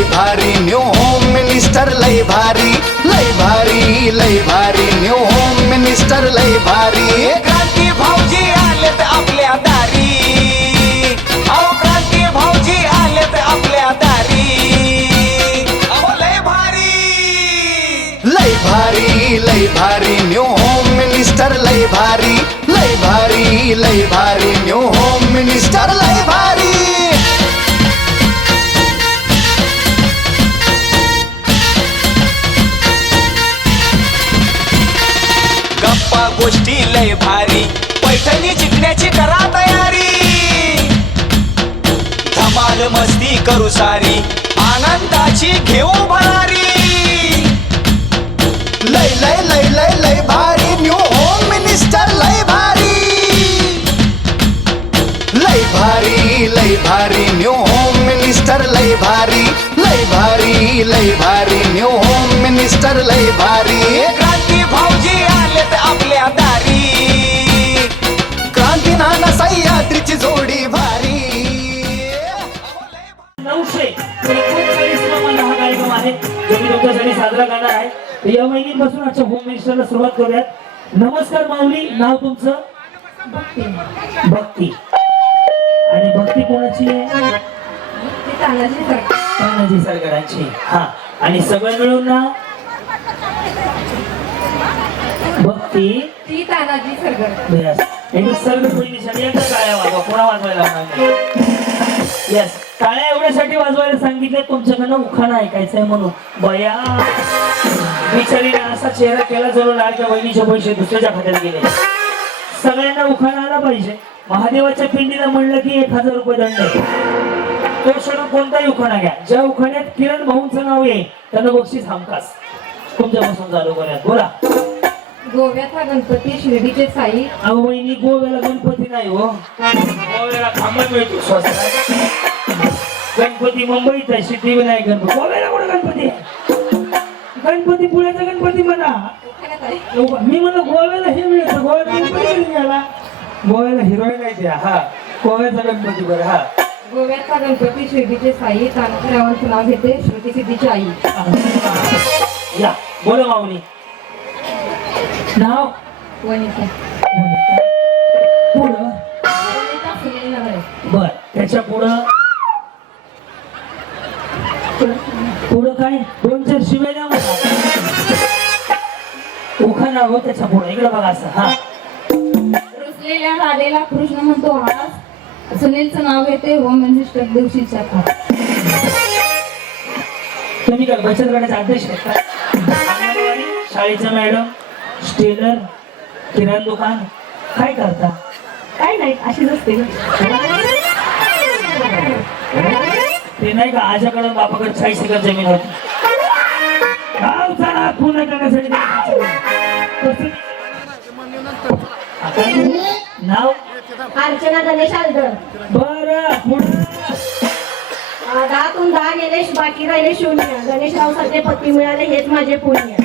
लय भारी new home minister लय भारी लय भारी लय भारी न्यू होम मिनिस्टर लय भारी क्रांती भाऊजी आलेत आपल्या दारी अहो क्रांती भाऊजी आलेत आपल्या दारी अहो लय भारी लय भारी न्यू होम मिनिस्टर लय भारी लय भारी लय भारी न्यू होम मिनिस्टर लय भारी गप्पा गोष्टी लय भारी पैठणी जिंकण्याची करा तयारी धमाल मस्ती करू सारी आनंदाची घेऊ भरारी लय लय लय लय लय भारी न्यू होम मिनिस्टर लय भारी लय भारी न्यू होम मिनिस्टर लय भारी लय भारी न्यू होम मिनिस्टर लय भारी क्रांती भाऊजी आलेत आपल्या दारी क्रांती नाना सह्याद्रीची जोडी भारी 939 हा कार्यक्रम आहे जो मी तुमच्यासाठी साजरा करणार आहे. तर या महिन्यापासून आजच्या होम मिनिस्टरला सुरुवात करूयात. नमस्कार माऊली, नाव तुमचं? भक्ती. आणि भक्ती कोणाची आहे? तानाजी सरकारांची. हा, आणि सगळं मिळून ना भक्ती ती तानाजी सरकार. यस, एक सर्व बहिणीसाठी एकदा टाळ्या वाजवा. कोणा वाजवायला नाही. यस, टाळ्या एवढ्यासाठी वाजवायला सांगितले तुमच्याकडनं उखाणा ऐकायचा आहे म्हणून. बया बिचारीने असा चेहरा केला जरूर लाडक्या बहिणीचे पैसे दुसऱ्याच्या खात्यात गेले. सगळ्यांना उखाणा आला पाहिजे. महादेवाच्या पिंडीला म्हणलं की 1000 रुपये दंड आहे. तो सोडून कोणताही उखाणा घ्या. ज्या उखाण्यात किरण भाऊंचं नाव येईल त्यांना बक्षीस हमखास. तुमच्यापासून चालू करूयात. बोला. गोव्याचा गणपती शिर्डीचे साई. अहो वहिनी, गोव्याला गणपती नाही हो, गोव्याला खांबन मिळतो स्वस्त. गणपती मुंबईत आहे, सिद्धिविनायक गणपती. गोव्याला कुठे गणपती आहे? गणपती पुण्याचा गणपती म्हणा. मी म्हणलं गोव्याला हे मिळतं. गोव्याला गणपती मिळाला. गोव्याला हिरोईन आहे त्या. हा, गोव्याचा गणपती. बरं. हा, गोव्याचा गणपती शिर्डीचे साई. तानाजीरावांचं नाव घेते श्रुती सिद्धीची आई. या बोला माऊली. नाव वनिता. पुढं. वनिता सुनील नगरे. बर, त्याच्या पुढं पुढं काय? 2-4 शिव्या द्या मला. उखाणा हो त्याच्या पुढे. इकडे बघा असं. हा, रुसलेल्या राधेला कृष्ण म्हणतो हास. सुनीलचं नाव घेते होम मिनिस्टर दिवशीच्या खास. तुम्ही काय बचत गटाचे अध्यक्ष आहेत का? अंगणवाडी, शाळेच्या मॅडम, स्टेलर, किराणा दुकान, काय करता? काय नाही, अशीच असते. ते नाही का आजाकडे बापाकडे 40 एकर जमीन होती. गावचा नाव पूर्ण करण्यासाठी नाव अर्चना गणेश आलदर. बरं. पुढं 10तून 10 गेले, बाकी राहिले 0. गणेशराव सारखे पती मिळाले हेच माझे पुण्य.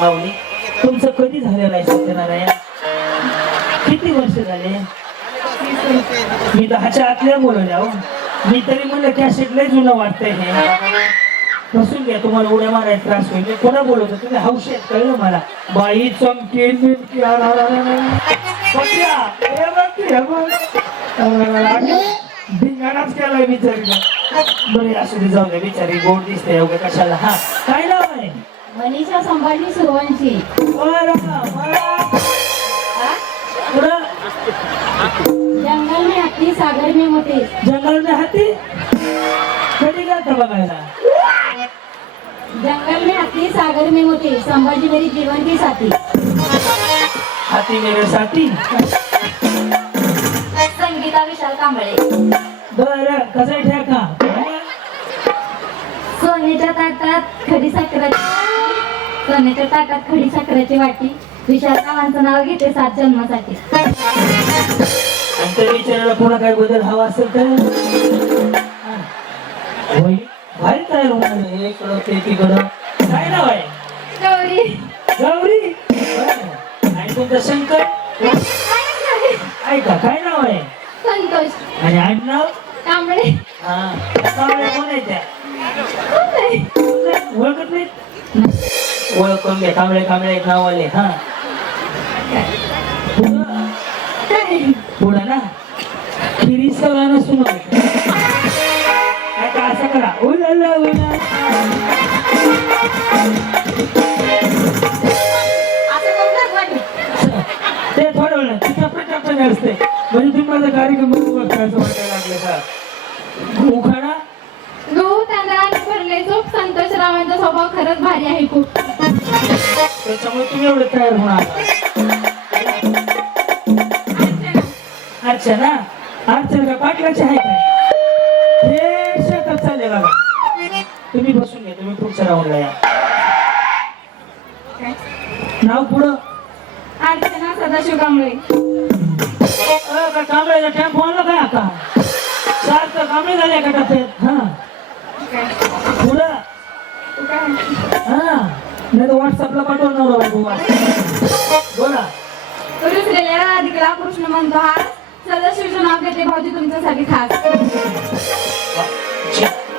माऊली, तुमचं कधी झालेलं आहे सत्यनारायण? किती वर्ष झाले? मी 10च्या आतल्या बोलवल्या हो. मी तरी म्हणलं कॅसेट लय जुनं वाटतंय हे. बसून घ्या, तुम्हाला उड्या मारायला त्रास होईल. मी कोणा बोलवतो? तुम्ही हौशी आहेत, कळलं मला. बाई चमके धिंगाणाच केलाय बिचारीला. बरे असू दे, जाऊ दे. बिचारी गोड दिसते एवढं कशाला. हा, काय नाव आहे? मनीषा संभाजी सुरवंशी. जंगल में हाथी सागर में मोठे. जंगल में हाथी कधी जाता बघायला? जंगल में हाथी सागर में मोठे. संभाजी मेरी जीवन की साथी. हाथी मेरे साथी. संगीता विशाल कांबळे. बरं, कसं ठेका? सोन्याच्या ताटात खडी साखरेची वाटी. विशाल कामांचं नाव घेते 7 जन्मासाठी. आणि त्या विचारायला पुन्हा काय बदल हवा असेल तर होय. भारी तयार होणार. इकडं ते तिकडं. काय नाव आहे? गौरी. गौरी. आणि तुमचं शंकर? ऐका, काय नाव आहे? संतोष. आणि आडनाव? कांबळे हा कांबळे कोण आहे त्या कोण आहे? ओळखत नाही ओळख करून घ्या कांबळे कांबळे एक नाव आले हा काय? पुढं ना खिरीचं गाणं सुरू आता असं करा उलाला उला असं करून दाखवा की. ते थोडं वेळ टप्प्याटप्प्याने असते म्हणजे तुम्हाला कार्यक्रम असं वाटायला लागले का उखाणा गहू तांदळाने भरले चोप संतोषरावांचा स्वभाव खरंच भारी आहे खूप. त्याच्यामुळे तुम्ही एवढे तयार होणार अर्चना अर्चना का पाटलाची आहे काय हे शेतात चालले बघा तुम्ही बसून घ्या तुम्ही पुढच्या राऊंडला या नाव पुढं अर्चना सदाशिव कांबळे. कांबळ्याचा टेम्पो आणला काय आता सारखं कांबळे झाले का टप्प्यात हा पुढं तू काय? हा नाही तर व्हॉट्सअपला पाठवणार बाबा बोला रुसलेल्या राधिकेला कृष्ण म्हणतो हा सदाशिवचं नाव घेते भाऊजी तुमच्यासाठी खास.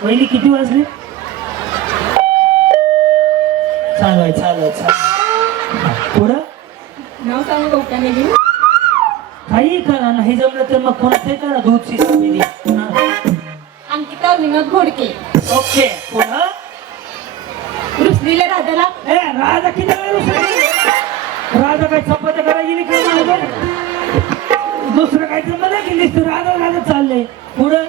पहिली किती वाजले चालू चालू पुढं नाव सांगू गौट्याने घेऊ. काही करा नाही जमलं तर मग कोणाचे करा दूधची सामिली अंकिता विनोद घोडके. ओके पुढं रुसलेल्या राधाला ए राजा किती वेळ रुसली? राजा काय चपात्या करायला गेली का मला दुसरं काय जमलं की नुसतं राजा राजा चाललंय पुढं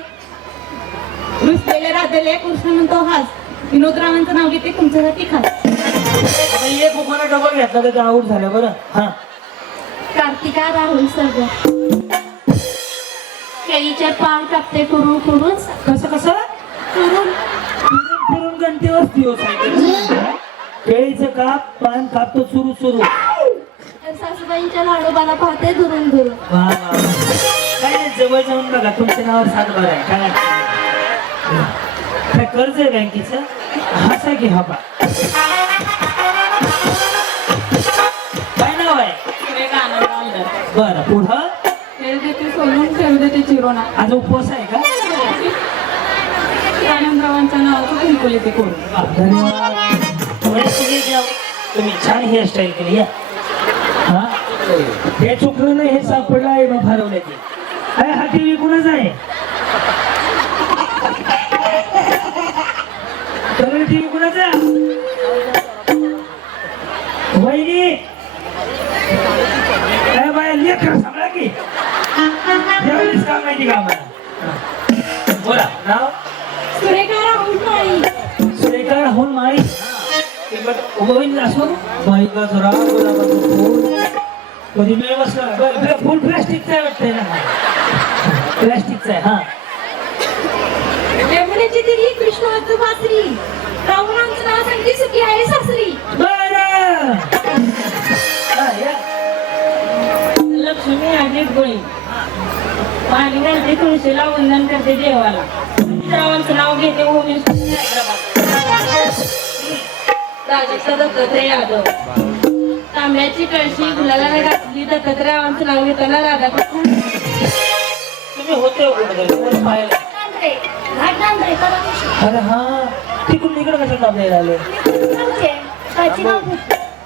रुसलेल्या राधाला कृष्ण म्हणतो हास विनोदरावांचं नाव घेते तुमच्यासाठी खास. आता एक उखाणा डबल घेतला तर आऊट झालं बरं हा कार्तिका राहुल सर्व केळीचे पान कापते कुरून कुरून कसं कसं कुरून फिरून फिरून गणती वस्ती हो केळीचं काप पान कापतो सुरू सुरू सासूबाईंच्या लाडोबाला पाहते दुरून दुरून. वा वा वा. काय नाही जवळ जाऊन बघा तुमच्या नावावर सातबार आहे काय काय कर्ज आहे बँकेचं हसा की हा बा काय नाव आहे बरं पुढं खेळ देते सोलून खेळ देते चिरोना. आज उपवास आहे का आनंदरावांच्या नावाचं कुंकुले ते करून. वा, धन्यवाद तुम्ही छान हेअरस्टाईल केली या हा हे चुकलं नाही हे सापडलं आहे मग हरवण्याची अरे हा टीव्ही कुणाच आहे सगळं टीव्ही कुणाचा वहिनी काय बाया लेकर सगळं की जेवढीच काम माहिती का आम्हाला बोला नाव सुरेखा राहुल माळी. सुरेखा राहुल माळी उभं असो बाईका जरा गुलाबाचं फूल कधी वेळ बसला फुल प्लास्टिकचं आहे वाटतंय ना प्लास्टिकचं आहे हा यमुनेची दिली कृष्ण बासरी राहुलांचं नाव सांगली सुखी आहे सासरी. बरं हा, या. लक्ष्मी अजित गोळी पाणी घालते तुळशीला वंदन करते देवाला रावांचं नाव घेते उमेश राजाचा दत्तात्रय यादव तांब्याची कळशी गुलाला घातली दत्तात्रयावांचं नाव घेताना राधाकृष्ण. तुम्ही होते कुठे पाहिलं अरे हा तिकडून इकडे कशाला दाबले आले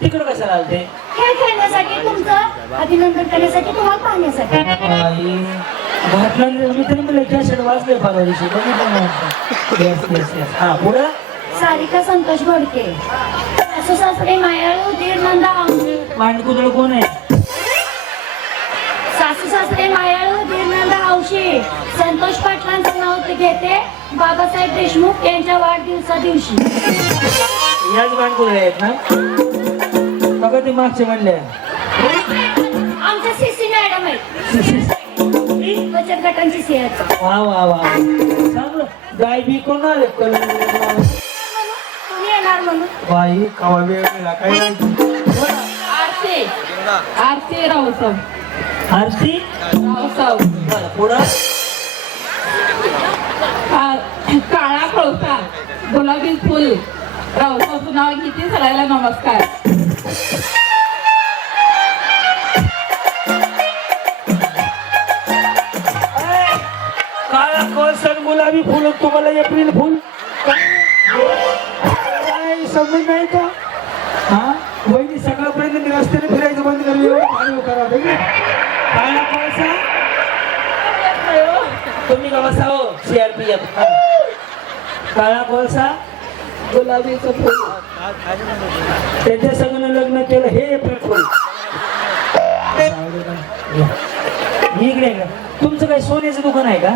तिकडे कशाला आलते खेळ खेळण्यासाठी तुमचं अभिनंदन करण्यासाठी तुम्हाला पाहण्यासाठी. आई घातलं मी तरी म्हणलं कॅसेट वाजले परवा दिवशी बघितलं हा पुढं सारिका संतोष घोडके सासू सासरे मायाळू दीर नंदा आवशी. मांडकुदळ कोण आहे सासू सासरे मायाळू दीर नंदा आवशी. संतोष पाटलांचं नाव ते घेते बाबासाहेब देशमुख यांच्या वाढदिवसा दिवशी. याच मांडकुदळ आहेत ना बघा ते मागचे म्हणले आमच्या सीसी मॅडम आहे बचत गटांची सिंहाचा. वा वा वा चांगलं गाय बी कोण आले तुम्ही येणार म्हणून बाई कवा वेळ मिळाला काय माहिती आरती आरती रावसाव आरती रावसाव बरं पुढं काळा कळसा गुलाबी फुल रावसावचं नाव घेते सगळ्याला नमस्कार. काळा कोळसा गुलाबी फुल तुम्हाला एप्रिल फुल काय समज नाही का? हा वहिनी सकाळपर्यंत मी रस्त्याने फिरायचं बंद करू करा काळा कोळसा तुम्ही का बसा हो CRPF काळा कोळसा गुलाबीचं फुल त्याच्या संग लग्न केलं हे एप्रिल फुल इकडे का तुमचं काही सोन्याचं दुकान आहे का?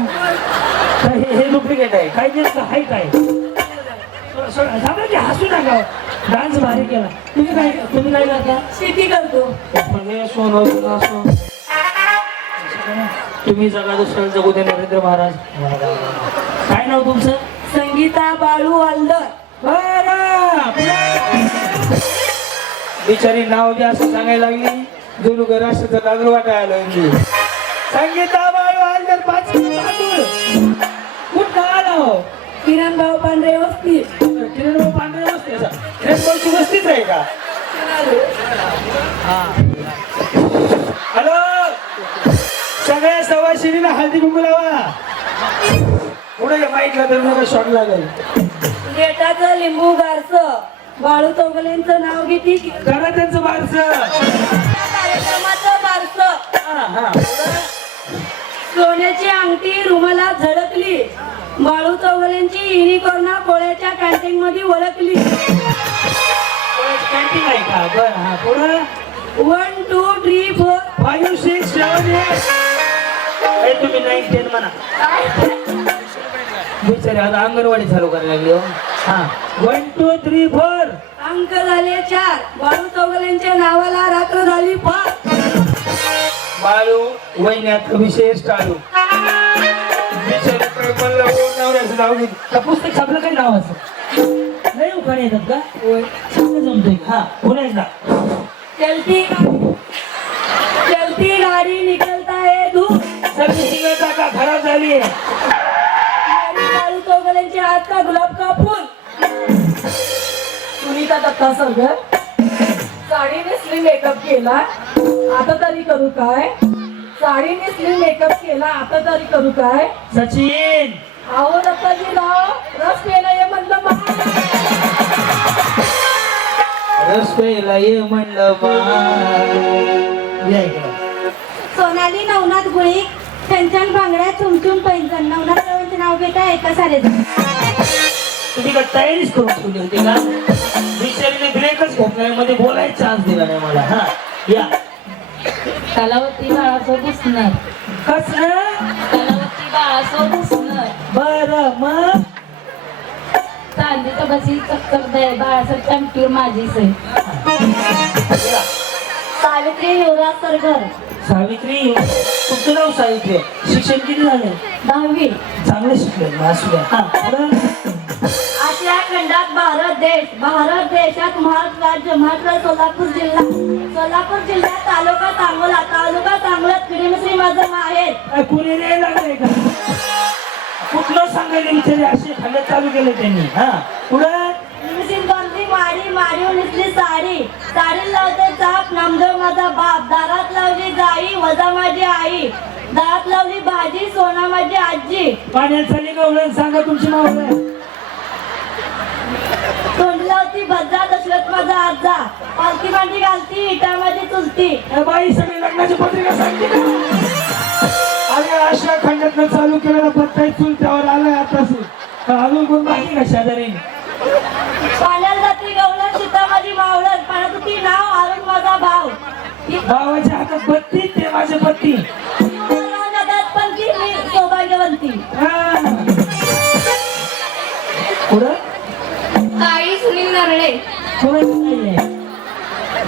हे डुप्लिकेट आहे काय जास्त आहे काय? की हसू नका डान्स भारी केला तुम्ही काय करता? शेती करतो. तुम्ही जगा दुसऱ्याला जगू दे नरेंद्र महाराज. काय नाव तुमचं? संगीता बाळू हलदर. बिचारी नाव बी असं सांगायला लागली जुनू घर असं लागलं वाटायला लागली. संगीता बाळू हलदर 5 कुठं आला हो? किरण भाऊ पांढरे वस्ती. किरण भाऊ पांढरे वस्ती किरण भाऊची वस्तीच आहे का? हॅलो सगळ्या सवाशिनीला हळदी कुंकू लावा. पुढे माईकला तर मला शॉट लागेल. गेटाचं लिंबू गारस बाळू चौगलेंचं नाव घेती. करा त्यांचं बारसं. कार्यक्रमाचं बारस. सोन्याची अंगठी रुमाला झडकली. बाळू चौगलेंची युनिकॉर्न कोळ्याच्या कॅन्टीन मध्ये ओळखली. कॅन्टीन आहे का? बरं हा पुढं 1 2 3 4 5 6 7 8 तुम्ही 9 10 म्हणा. बिचारी आता अंगणवाडी चालू करायला लागली हो. हा 1 2 3 4 अंक झाले 4. बाळू चौगलेंच्या नावाला रात्र झाली फार. बाळू वैन्यात विशेष टाळू. बिचारी म्हणलं नवऱ्याचं नाव घेत का पुस्तक छापलं काही नावाचं नाही उखाणे येतात का? जमतोय हा पुन्हा एकदा. चलती गाडी निकलता है धूप. सर्व्हिसिंग टाका खराब झाली आहे. बाळू चौगलेंचे हात का गुलाब का फूल. सुनीता दत्ता सरगर. साडी नेसली मेकअप केला आता तरी करू काय. साडी नेसली मेकअप केला आता तरी करू काय. सचिन अहो दत्ताजी राव रस प्यायला ये म्हणलं रस प्यायला ये म्हणलं सोनाली नवनाथ गुळी छान बांगड्या चुमचुम पैंजण नवनाथ रावांचे नाव घेता एका सारे. तुम्ही का तयारीच करून ठेवली होती का? बिचारीने ब्रेकच घोकण्यामध्ये बोलायचा चान्स दिला नाही मला. हा या कलावती बाळासो पुसणार. कसं कलावती बाळासो पुसणार. बरं मग चांदीचं बसी चक्कर दे बाळासो चमकीवर माझी सई. सावित्री युवराज सरगर. सावित्री तुमचं नाव सावित्री आहे. शिक्षण किती झाले? 10वी. चांगलं शिकले असू द्या. हा पुढं आशिया खंडात भारत देशात महाराष्ट्र राज्य सोलापूर जिल्ह्यात तालुका सांगोला किडीमश्री माझं माहेर. कुणी नाही लागले का? कुठलं सांगायला विचारे असे खंड चालू केले त्यांनी. हा पुढं मारी नेसली साडी लावते चाप नामदेव माझा बाप. दारात लावली जाई वजा माझी आई. दारात लावली भाजी सोना माझी आजी. पाण्यात चाली गवळण सांगा तुमची नाव. तोंडी लावती भद्रा दशरथ माझा आजा. पालखी मांडी घालती इटा माझी चुलती. बाई सगळी लग्नाची पत्रिका सांगते का? अरे अशा खंडातनं चालू केलेला पत्ता चुलत्यावर आलाय आता अजून कोण बाकी का शेजारी? पाण्याला जाती गवळण सीता माझी मावळण. पाण्यात होती नाव अरुण माझा भाव. भावाच्या हातात बत्ती ते माझे पत्ती. पण ती मी सौभाग्यवंती. पुढं ताई सुनील नरळे.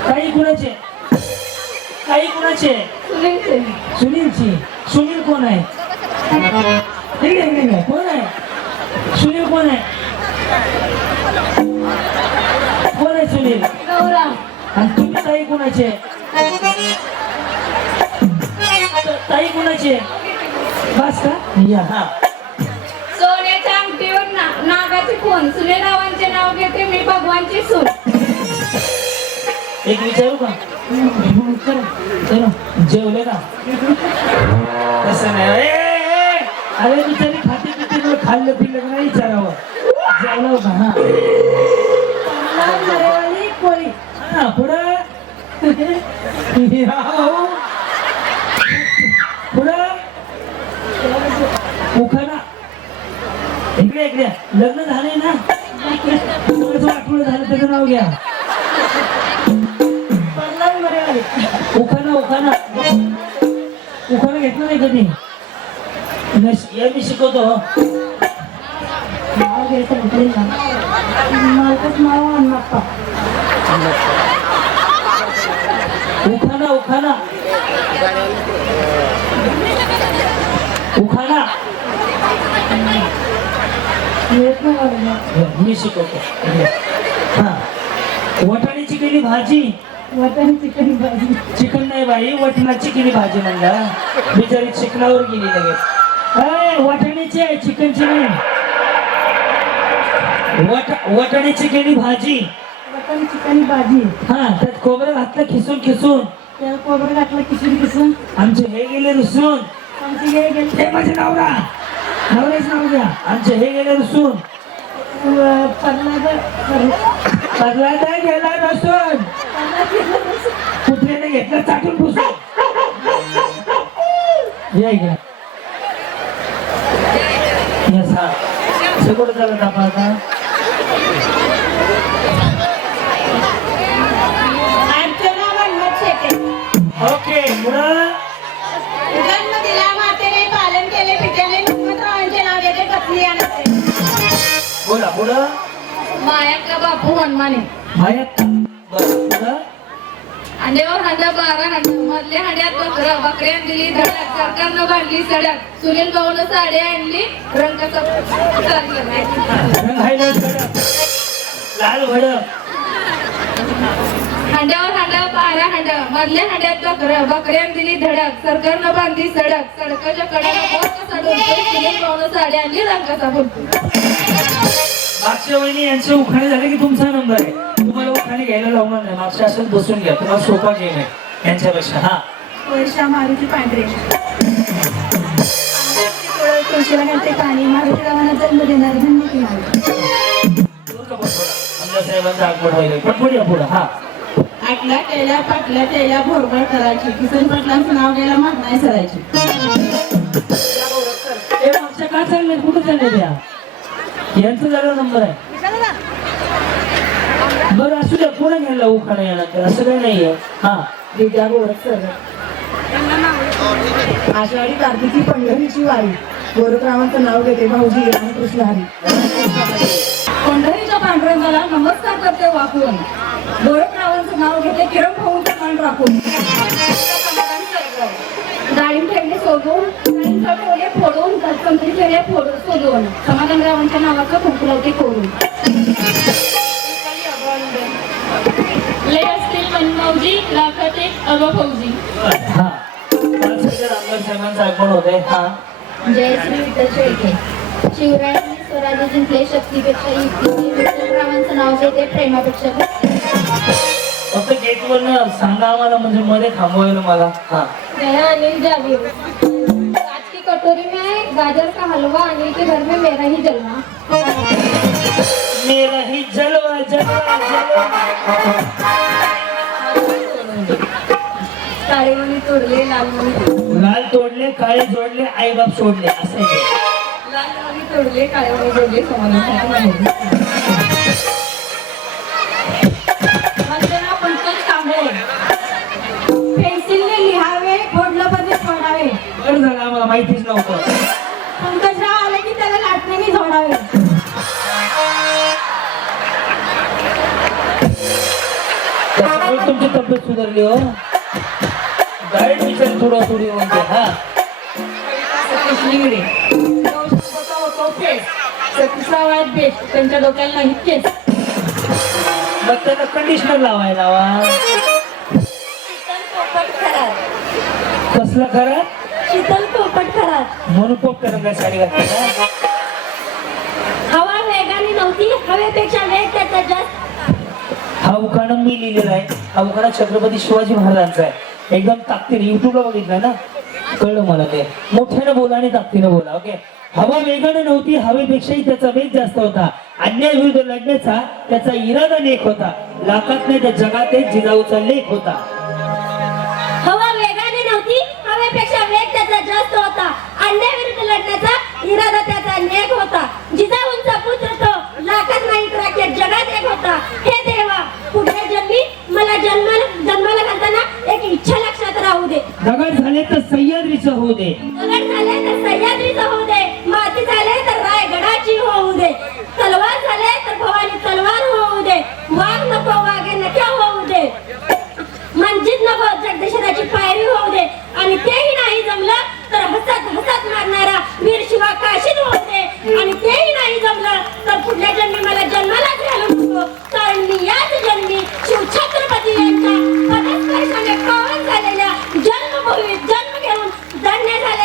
काही कुणाचे? काही कुणाचे? सुनीलचे. सुनीलची. सुनील कोण आहे? कोण आहे सुनील? कोण आहे? कोण आहे सुनील? गौरा. आणि तुम्ही ताई कुणाचे? ताई कुणाचे? बस का? या हा सोन्याच्या अंगठीवर नागाची खून. सुनील रावांचे नाव घेते मी भगवानची सून. एक विचारू का? चलो जेवले का? तसं नाही. अरे बिचारी खाते पिते खाल्लं पिल्लं का नाही विचारावं. जेवलं का? हा. मरेवाली कोळी. हा, पुढं या हो. पुढं उखाणा. इकडे इकडे लग्न झालंय ना, कोणाचं वाटोळं झालं त्याचं नाव घ्या. पल्लव मरेवाली. उखाणा उखाणा उखाणा घेतलं नाही कधी? या मी शिकवतो. नाव घ्यायचं म्हटलं ना, मालकच नाव अण्णाप्पा. उखाणा उखाणा उखाणा येत नाही मला. मी शिकवतो. हा, वटाण्याची केली भाजी. वतन चिकन भाजी. चिकन नाही बाई, वटणाची केली भाजी म्हणला. बिचारी चिकनावर गेली लगेच. वाटाण्याची आहे, चिकनची नाही. वटाण्याची केली भाजी. वतन चिकन भाजी. हा, त्यात खोबरं घातलं खिसून खिसून. त्याला कोबरं घातलं किसून किसून. आमचे हे गेले रुसून. आमची हे गेली हे माझे नवरा, नवऱ्याच नाव घ्या. आमचे हे गेले रुसून. पगला नाही गेला नसून, कुत्र्याने घेतलं चाटून पुसून. या इकडे. Yes, हा. सगळं झालं ना आता. अर्चना मन्मथ शेटे. ओके, पुढं जन्म दिला मातेने, पालन केले पित्याने, हनुमंतरावांचे नाव घेते पत्नी आणते. बोला. पुढं मायातला बापू हनुमाने. मायात. बरं, पुढं अंड्यावर हांडा 12 हांडा. मधल्या हांड्यात बकरं. बकरी आणली धडक. सरकारनं बांधली सडक. सुनील भाऊनं साडी आणली रंगाचा. रंग हायलाइट कडक, लाल भडक. हांड्यावर हांडा 12 हांडा. मधल्या हांड्यात बकरं. बकरी आणली धडक. सरकारनं बांधली सडक. सडकाच्या कडाला बोट चढून सुनील भाऊनं साडी आणली रंगाचा बोलतो. मागच्या वहिनी यांचे उखाणे झाले की तुमचा नंबर आहे. तुम्हाला उखाणे घ्यायला लावणार नाही, मागच्या असंच बसून घ्या. तुम्हाला सोपा गेम आहे यांच्यापेक्षा. हा, वर्षा मारुती पांढरे. तुळशीला घालते पाणी. मारुती रावांना जन्म देणार धन्य की मारुती. आमच्या साहेबांचा आगमन व्हायला पण पुढे पुढं. हा, आटल्या केल्या पाटल्या केल्या भोरभर करायची. किसन पाटलांचं नाव घ्यायला माग नाही सरायची. ते मागच्या का चालले, कुठं चालले त्या? यांचं झालं नंबर आहे. बरं असू द्या, पुढे घ्यायला उखाणा यानंतर असं काही नाहीये. हा, विद्या गोरखसर. आषाढी कार्तिकी पंढरीची वारी. गोरखरावांचं नाव घेते भाऊजी रामकृष्ण हरी. पंढरीच्या पांडुरंगाला नमस्कार करते वाकून. गोरखरावांचं नाव घेते किरण भाऊंचं मान राखून. डाळिंब ठेवले सोडून. डाळिंब ठेवले फोडून. संत्री ठेवले फोडून सोडून. समाधानरावांच्या नावाचं कुंकू लावते कोरून. लय असतील मनमौजी लाखात एक अगफौजी. हा, आमदार साहेबांचं आगमन होत आहे. हा, जय श्री विठ्ठल शेळके. शिवरायांनी स्वराज्य जिंकले शक्तीपेक्षा युक्तीचे. विठ्ठलरावांचं नाव घेते प्रेमापेक्षा भक्ती. फक्त गेटवर सांगा आम्हाला, म्हणजे मध्ये थांबवायला मला. हा, मैं अनिल जागीर. आज की कटोरी में गाजर का हलवा. अनिल के घर में मेरा ही जलवा. मेरा ही जलवा जलवा जलवा. काळे मणी तोडले लाल मणी. लाल तोडले काळे जोडले आई बाप सोडले असं आहे. लाल मणी तोडले काळे मणी जोडले समाधान. वंदना पंकज कांबळे. पेन्सिलने लिहावे फोडलं पण फोडावे. बरं झालं, आम्हाला माहितीच नव्हतं. पंकजराव आले की त्याला लाटण्याने झोडावे. त्याच्यामुळे तुमची तब्येत सुधारली हो. डाएट विचार थोडा थोडी म्हणते. हा, लिंगडे. होतो फेस. 37 वयात बेस्ट. त्यांच्या डोक्याला नाही केस. मग त्याला कंडिशनर लावायला लावा. कसला करा? शीतल पोपट खरात. म्हणून पोप करा साडी घातली ना. हवा वेगाने नव्हती, हवेपेक्षा वेग त्याचा जास्त. हा उखाणा मी लिहिलेला आहे. हा उखाणा छत्रपती शिवाजी महाराजांचा आहे. एकदम ताकदीने युट्यूबला बघितलं ना, कळलं मला ते. मोठ्यानं बोला आणि ताकदीनं बोला. ओके. हवा वेगानं नव्हती, हवेपेक्षाही त्याचा वेग जास्त होता. अन्यायाविरुद्ध लढण्याचा त्याचा इरादा नेक होता. लाखात नाही त्या जगात एक जिजाऊचा लेख होता. हवा वेगाने नव्हती, हवेपेक्षा वेग त्याचा जास्त होता. अन्यायाविरुद्ध लढण्याचा इरादा त्याचा नेक होता. जिजाऊंचा पुत्र तो, लाखात नाही तर अख्ख्या जगात एक होता. हे देवा, पुढल्या जन्मी मला जन्माला घालताना एक इच्छा लक्षात राहू दे. दगड झाले तर सह्याद्रीचं होऊ दे. दगड झाले तर सह्याद्रीचं होऊ दे. माती झाले तर रायगडाची होऊ दे. तलवार झाले तर भवानी तलवार होऊ दे. वाघ नको वाघे नक्या होऊ दे. मंजित नको जगदीश्वराची पायरी होऊ दे. आणि तेही नाही जमलं तर हसत हसत मारणारा वीर शिवा काशीत होऊ दे. आणि तेही नाही जमलं तर पुढल्या जन्मी मला जन्मालाच घालू नको. कारण मी याच जन्मी शिवछत्रपती यांच्या पदस्पर्शाने पावन झालेल्या जन्मभूमीत जन्म घेऊन धन्य झाले.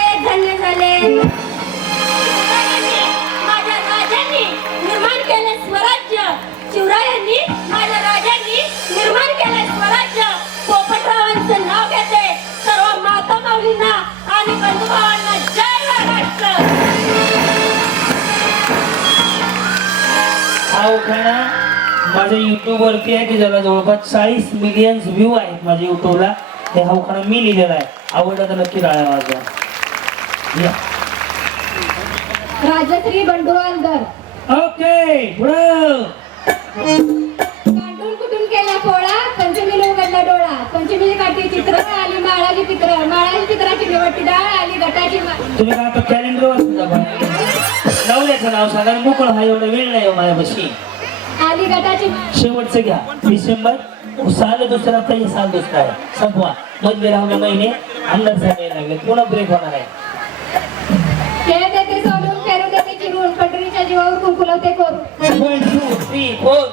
माझ्या राजांनी निर्माण केले स्वराज्य. शिवरायांनी माझ्या राजांनी निर्माण केले स्वराज्य. पोपटरावांचं नाव घेते सर्व माता माऊलींना आणि बंधुभावांना जय महाराष्ट्र. हा उखाणा माझ्या युट्यूब वरती आहे की ज्याला जवळपास 40 मिलियन व्ह्यू आहेत माझ्या युट्यूबला. ते हा उखाणा मी लिहिलेला आहे. आवडला तर नक्की टाळ्या वाजवा. या. राजश्री बंडुवालकर. ओके पुढं. काढून कुठून केला पोळा, पंचमीला उघडला डोळा. पंचमीची काठी चित्र आली माळाची चित्र. माळाची चित्राची निवडती डाळ आली गटाची तुम्ही काय आता कॅलेंडर वाचून जा बा. लावल्याचं नाव सांगा आणि मोकळं. हा एवढा वेळ नाही हो माझ्यापाशी. आली गटाची शेवटचं घ्या. डिसेंबर साल दुसरा तर हे साल दुसरा आहे. संपवा. मध्ये राहून महिने अंदर सांगायला लागले. पुन्हा ब्रेक होणार आहे. खेळ देते सोडून फेरू देते चिरून. पंढरीच्या जीवावर कुंकुलवते करून. 1 2 3 4